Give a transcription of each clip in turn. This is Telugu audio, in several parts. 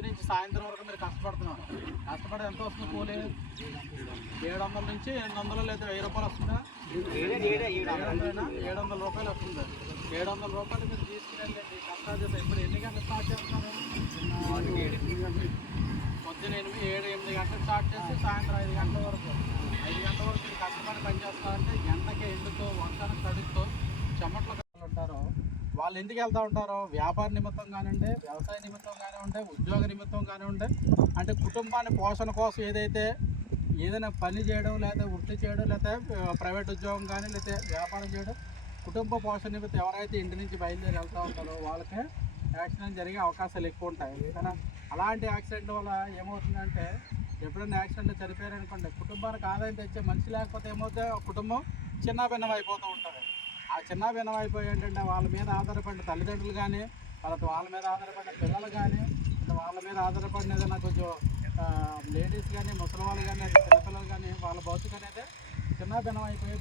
పొద్దు నుంచి సాయంత్రం వరకు మీరు కష్టపడుతున్నారు. కష్టపడి ఎంత వస్తుంది కూలి? 700 నుంచి 800 లేదా 1000 రూపాయలు వస్తుందా? 700 రూపాయలు వస్తుంది. 700 రూపాయలు మీరు తీసుకుని కష్టాలు చేస్తే ఇప్పుడు ఎన్ని గంటలు స్టార్ట్ చేస్తున్నారు? పొద్దున 7 గంటలు స్టార్ట్ చేసి సాయంత్రం 5 గంటల వరకు మీరు కష్టపడి పని చేస్తారంటే ఎండకి ఎండుతో వర్షానికి తడుస్తూ చెమట్లు ఉంటారు. వాళ్ళు ఎందుకు వెళ్తూ ఉంటారు? వ్యాపార నిమిత్తం కానివ్వండి, వ్యవసాయ నిమిత్తం కానివ్వండి, ఉద్యోగ నిమిత్తం కానివ్వండి, అంటే కుటుంబాన్ని పోషణ కోసం ఏదైనా పని చేయడం, లేదా వృత్తి చేయడం, లేదా ప్రైవేట్ ఉద్యోగం కానీ, లేదా వ్యాపారం చేయడం, కుటుంబ పోషణ నిమిత్తం ఎవరైతే ఇంటి నుంచి బయలుదేరి వెళ్తూ ఉంటారో వాళ్ళకే యాక్సిడెంట్ జరిగే అవకాశాలు ఎక్కువ ఉంటాయి. కానీ అలాంటి యాక్సిడెంట్ వల్ల ఏమవుతుందంటే, ఎప్పుడైనా యాక్సిడెంట్లో చనిపోయారనుకోండి, కుటుంబానికి ఆదాయం తెచ్చే మనిషి లేకపోతే ఏమవుతుంది, కుటుంబం చిన్నాభిన్నం అయిపోతూ ఉంటుంది. ఆ చిన్నాభిన్నం అయిపోయి ఏంటంటే వాళ్ళ మీద ఆధారపడిన తల్లిదండ్రులు కానీ, వాళ్ళ మీద ఆధారపడిన పిల్లలు కానీ, వాళ్ళ మీద ఆధారపడిన ఏదైనా కొంచెం లేడీస్ కానీ, ముసలి వాళ్ళు కానీ, చిన్నపిల్లలు కానీ, వాళ్ళ భవిష్యత్తు అనేది చిన్నాభిన్నం అయిపోయి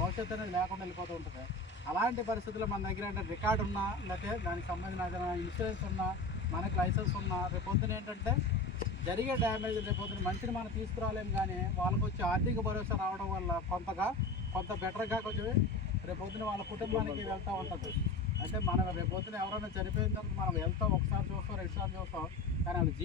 భవిష్యత్తు అనేది లేకుండా వెళ్ళిపోతూ ఉంటుంది. అలాంటి పరిస్థితుల్లో మన దగ్గర అంటే రికార్డు ఉన్నా, లేకపోతే దానికి సంబంధించిన ఏదైనా ఇన్సూరెన్స్ ఉన్నా, మనకి లైసెన్స్ ఉన్నా, రేపొద్దున ఏంటంటే జరిగే డ్యామేజ్ రేపొద్దున మనిషిని మనం తీసుకురాలేము. కానీ వాళ్ళకు వచ్చి ఆర్థిక భరోసా రావడం వల్ల కొంత బెటర్గా కొంచెం రేపొద్దున వాళ్ళ కుటుంబానికి వెళ్తూ ఉంటుంది. అంటే మనం రేపొద్దున ఎవరైనా చనిపోయిన తర్వాత మనం వెళ్తాం, ఒకసారి చూస్తాం, 2 సార్లు చూస్తాం, కానీ వాళ్ళ